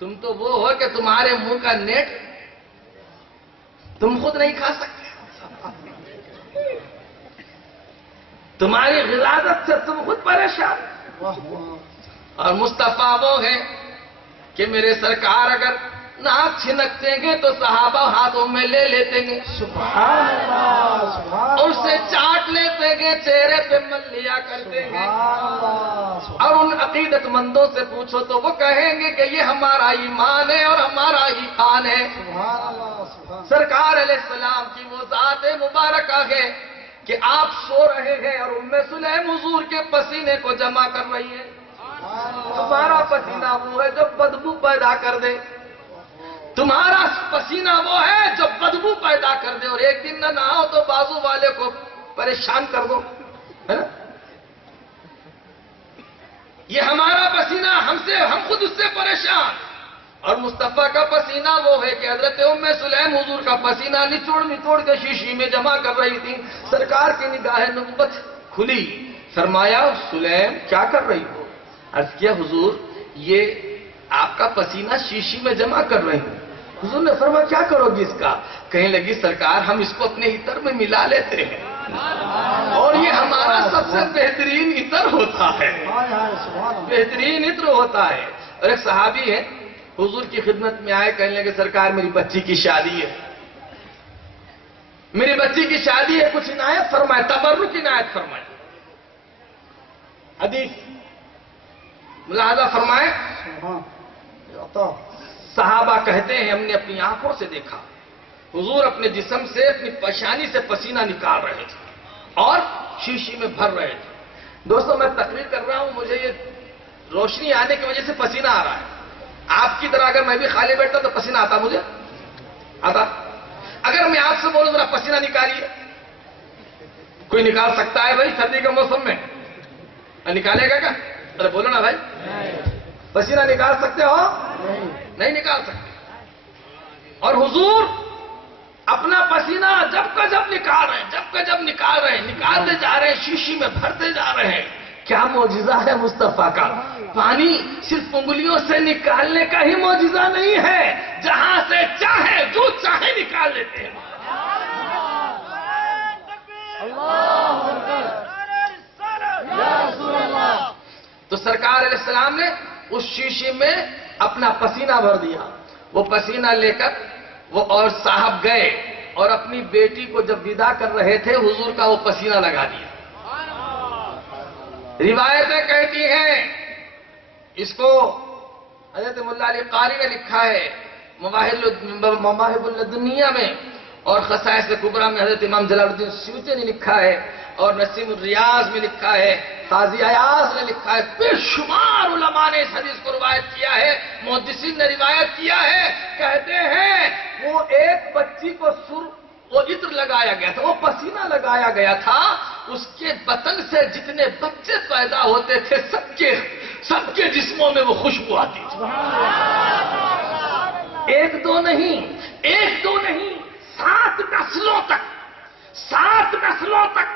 تم تو وہ ہو کہ تمہارے منہ کا نیٹ تم خود نہیں کھا سکتے، تمہاری غلاظت سے تم خود پریشان۔ اور مصطفیٰ وہ ہے کہ میرے سرکار اگر ناک چھنکتے گے تو صحابہ ہاتھوں میں لے لیتے گے، سبحان اللہ، سبحان اللہ، اور اسے چاٹ لیتے گے، چہرے پہ مل لیا کرتے گے۔ سبحان اللہ، سبحان اور ان عقیدت مندوں سے پوچھو تو وہ کہیں گے کہ یہ ہمارا ایمان ہے اور ہمارا ایمان ہے۔ اللہ، سبحان سرکار علیہ السلام کی وہ ذات مبارکہ ہے کہ آپ سو رہے ہیں اور ام سلیم حضور کے پسینے کو جمع کر رہی ہے۔ تمہارا پسینہ وہ ہے جو بدبو پیدا کر دے، تمہارا پسینہ وہ ہے جو بدبو پیدا کر دے، اور ایک دن نہ نہاؤ تو بازو والے کو پریشان کر دو، ہے نا؟ یہ ہمارا پسینہ ہم خود اس سے پریشان۔ اور مصطفیٰ کا پسینہ وہ ہے کہ حضرت ام سلیم حضور کا پسینہ نچوڑ کے شیشی میں جمع کر رہی تھی۔ سرکار کی نگاہ نبوت کھلی، فرمایا سلیم کیا کر رہی ہو؟ عرض کیا حضور یہ آپ کا پسینہ شیشی میں جمع کر رہی ہوں۔ حضور نے فرمایا کیا کرو گی اس کا؟ کہنے لگی سرکار ہم اس کو اپنے عطر میں ملا لیتے ہیں اور یہ ہمارا سب سے بہترین عطر ہوتا ہے، بہترین عطر ہوتا ہے۔ اور ایک صحابی ہے حضور کی خدمت میں آئے، کہنے لگے سرکار میری بچی کی شادی ہے، میری بچی کی شادی ہے، کچھ عنایت فرمائے، تبرک عنایت فرمائے۔ حدیث ملاحظہ فرمائے، صحابہ کہتے ہیں ہم نے اپنی آنکھوں سے دیکھا حضور اپنے جسم سے اپنی پیشانی سے پسینہ نکال رہے تھے اور شیشی میں بھر رہے تھے۔ دوستو میں تقریر کر رہا ہوں، مجھے یہ روشنی آنے کی وجہ سے پسینہ آ رہا ہے۔ آپ کی طرح اگر میں بھی خالی بیٹھتا تو پسینہ آتا مجھے؟ آتا؟ اگر میں آپ سے بولوں ذرا پسینہ نکالیے، کوئی نکال سکتا ہے بھائی سردی کے موسم میں؟ نکالے گا کیا؟ ارے بولو نا بھائی، پسینہ نکال سکتے ہو؟ نہیں نکال سکتے۔ اور حضور اپنا پسینہ جب کا جب نکال رہے ہیں، جب کا جب نکال رہے ہیں، نکالتے جا رہے ہیں، شیشی میں بھرتے جا رہے ہیں۔ کیا معجزہ ہے مصطفیٰ کا! پانی صرف انگلیوں سے نکالنے کا ہی معجزہ نہیں ہے، جہاں سے چاہے جو چاہے نکال لیتے ہیں۔ تو سرکار علیہ السلام نے اس شیشے میں اپنا پسینہ بھر دیا۔ وہ پسینہ لے کر وہ اور صاحب گئے اور اپنی بیٹی کو جب ودا کر رہے تھے حضور کا وہ پسینہ لگا دیا۔ روایتیں کہتی ہیں، اس کو حضرت مولا علی قاری نے لکھا ہے مواہب اللدنیہ میں، اور خصائص کبریٰ میں حضرت امام جلال الدین سیوطی نے لکھا ہے، اور نسیم الریاض میں لکھا ہے، قاضی ایاز نے لکھا ہے، بے شمار علماء نے اس حدیث کو روایت کیا ہے، محدثین نے روایت کیا ہے۔ کہتے ہیں وہ ایک بچی کو وہ عطر لگایا گیا تھا، وہ پسینہ لگایا گیا تھا، اس کے بطن سے جتنے بچے پیدا ہوتے تھے سب کے جسموں میں وہ خوشبو آتی تھی۔ ایک دو نہیں، 7 نسلوں تک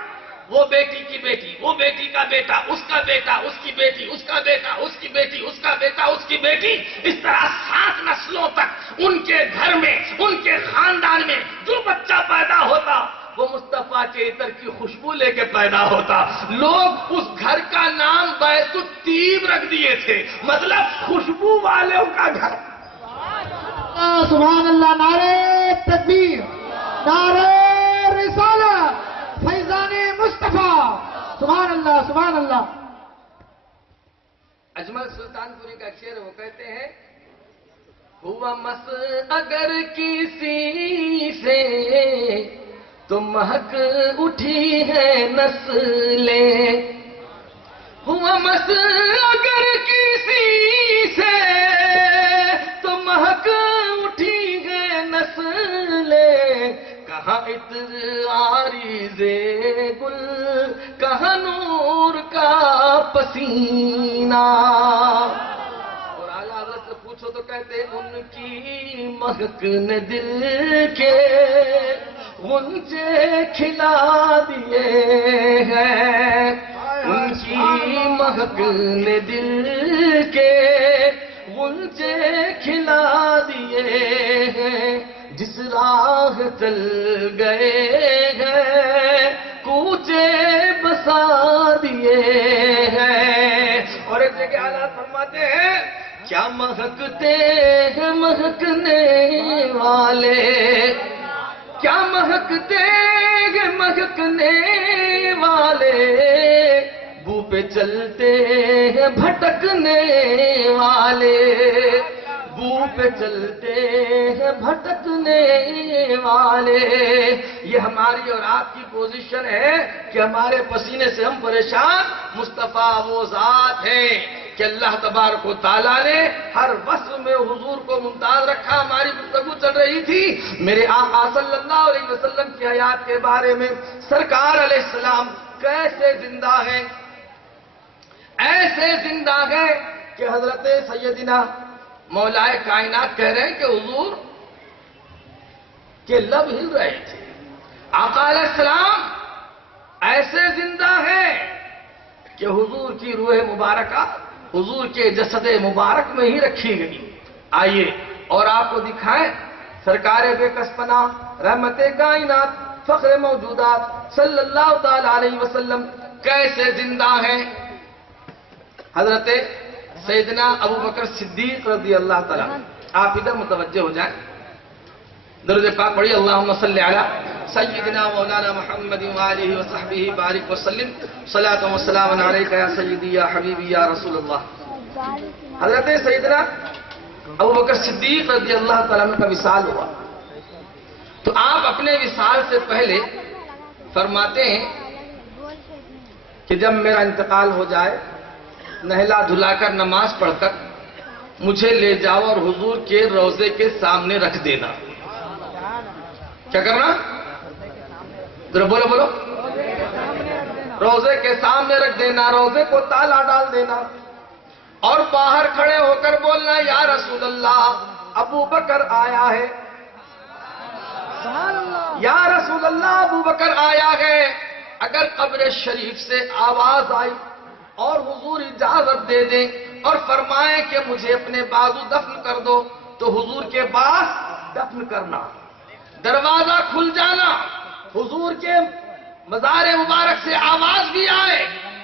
وہ بیٹی کی بیٹی، وہ بیٹی کا بیٹا، اس کا بیٹا، اس کی بیٹی، اس کا بیٹا، اس کی بیٹی، اس کا بیٹا، اس کی بیٹی، اس طرح 7 نسلوں تک ان کے گھر میں، ان کے خاندان میں جو بچہ پیدا ہوتا وہ مصطفیٰ کے عطر کی خوشبو لے کے پیدا ہوتا۔ لوگ اس گھر کا نام بیت الطیب رکھ دیے تھے، مطلب خوشبو والوں کا گھر۔ سبحان اللہ، نعرہ تکبیر، نعرہ رسالت، فیضان مصطفیٰ، سبحان اللہ، سبحان اللہ۔ اجمل سلطان پوری کا شعر وہ کہتے ہیں، ہوا مس اگر کسی سے تو مہک اٹھی ہے نسلیں، ہوا مس اگر کسی سے تو مہک اٹھی ہے نسلیں، کہاں عطر عارض گل، کہاں نور کا پسینہ۔ اور اعلیٰ حضرت سے پوچھو تو کہتے ان کی مہک نے دل کے غنچے کھلا دیے ہیں، ان کی مہک نے دل کے غنچے کھلا دیے ہیں، جس راہ چل گئے ہیں کوچے بسا دیے ہیں۔ اور ایک جگہ حالات فرماتے ہیں کیا مہکتے ہیں مہکنے والے، کیا مہکتے ہیں مہکنے والے، بو پہ چلتے ہیں بھٹکنے والے، بو پہ چلتے ہیں بھٹکنے والے۔ یہ ہماری اور آپ کی پوزیشن ہے کہ ہمارے پسینے سے ہم پریشان، مصطفیٰ وہ ذات ہے کہ اللہ تبارک و تعالیٰ نے ہر وصف میں حضور کو ممتاز رکھا۔ ہماری گفتگو چل رہی تھی میرے آقا صلی اللہ علیہ وسلم کی حیات کے بارے میں، سرکار علیہ السلام کیسے زندہ ہیں، ایسے زندہ ہیں کہ حضرت سیدنا مولائے کائنات کہہ رہے ہیں کہ حضور کے لب ہل رہے تھے۔ آقا علیہ السلام ایسے زندہ ہیں کہ حضور کی روح مبارکہ حضور کے جسد مبارک میں ہی رکھی گئی۔ آئیے اور آپ کو دکھائیں سرکار بے کس پناہ رحمت کائنات فخر موجودات صلی اللہ تعالی علیہ وسلم کیسے زندہ ہیں۔ حضرت سیدنا ابو بکر صدیق رضی اللہ تعالیٰ، آپ ادھر متوجہ ہو جائیں، درود پاک پڑھی اللہم صلی علی سیدنا مولانا محمد وآلہ وصحبہ بارک وسلم صلاۃ و سلام علیکہ یا سیدی یا حبیبی یا رسول اللہ۔ حضرت سیدنا ابو بکر صدیق رضی اللہ تعالیٰ عنہ کا وصال ہوا تو آپ اپنے وصال سے پہلے فرماتے ہیں کہ جب میرا انتقال ہو جائے نہلا دھلا کر نماز پڑھ کر مجھے لے جاؤ اور حضور کے روضے کے سامنے رکھ دینا۔ کیا کرنا؟ ذرا بولو بولو، روضے کے سامنے رکھ دینا، روضے کو تالا ڈال دینا اور باہر کھڑے ہو کر بولنا یا رسول اللہ ابو بکر آیا ہے، یا رسول اللہ ابو بکر آیا ہے۔ اگر قبر شریف سے آواز آئی اور حضور اجازت دے دیں اور فرمائیں کہ مجھے اپنے بازو دفن کر دو تو حضور کے پاس دفن کرنا، دروازہ کھل جانا، حضور کے مزار مبارک سے آواز بھی آئے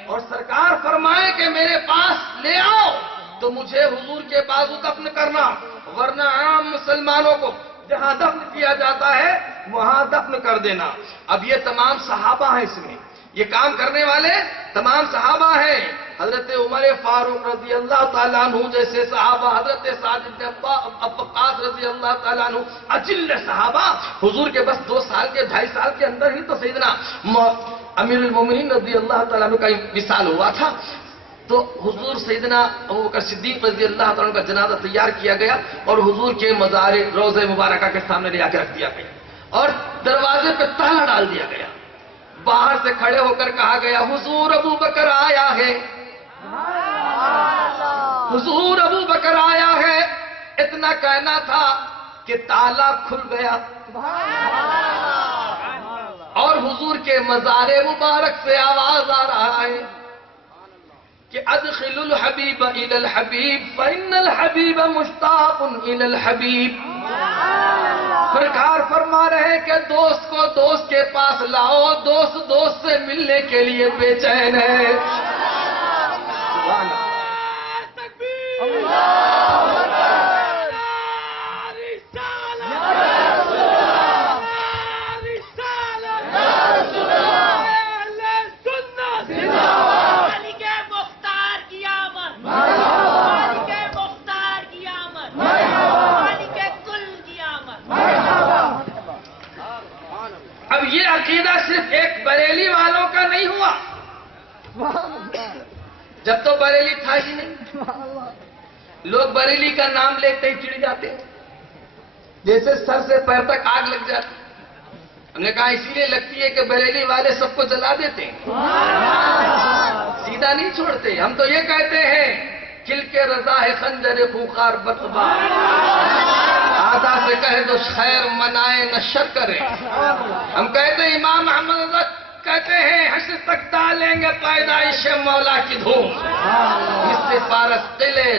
اور سرکار فرمائے کہ میرے پاس لے آؤ تو مجھے حضور کے بازو دفن کرنا، ورنہ عام مسلمانوں کو جہاں دفن کیا جاتا ہے وہاں دفن کر دینا۔ اب یہ تمام صحابہ ہیں، اس میں یہ کام کرنے والے تمام صحابہ ہیں۔ حضرت عمر فاروق رضی اللہ تعالیٰ عنہ جیسے صحابہ، حضرت سعد بن ابی وقاص رضی اللہ تعالیٰ عنہ، اجل صحابہ، حضور کے بس 2 سال کے 2.5 سال کے اندر ہی تو سیدنا امیر المومنین رضی اللہ تعالیٰ عنہ کا وصال ہوا تھا۔ تو حضور سیدنا ابو بکر صدیق رضی اللہ تعالیٰ عنہ کا جنازہ تیار کیا گیا اور حضور کے مزار روضہ مبارکہ کے سامنے لے آ کے رکھ دیا گیا اور دروازے پہ تالا ڈال دیا گیا۔ باہر سے کھڑے ہو کر کہا گیا حضور ابو بکر آیا ہے، حضور ابو بکر آیا ہے۔ اتنا کہنا تھا کہ تالا کھل گیا اور حضور کے مزار مبارک سے آواز آ رہا ہے کہ ادخل الحبیب الی الحبیب فإن الحبیب مشتاق الی الحبیب۔ سرکار فرما رہے ہیں کہ دوست کو دوست کے پاس لاؤ، دوست دوست سے ملنے کے لیے بے چین ہے۔ سبحان یہ عقیدہ صرف ایک بریلی والوں کا نہیں ہوا، جب تو بریلی تھا ہی نہیں، لوگ بریلی کا نام لیتے ہی چڑ جاتے، جیسے سر سے پیر تک آگ لگ جاتی۔ ہم نے کہا اسی لیے لگتی ہے کہ بریلی والے سب کو جلا دیتے ہیں، سیدھا نہیں چھوڑتے۔ ہم تو یہ کہتے ہیں کل کے رضا ہے خنجر خوخار بتبار، آدھا سے کہے تو خیر منائے نہ شر کرے۔ ہم کہتے ہیں امام محمد رضا کہتے ہیں حشر تک ڈالیں گے پیدائش مولا کی دھوم، اس سے فارس قلعے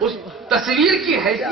اس تصویر کی حیثیت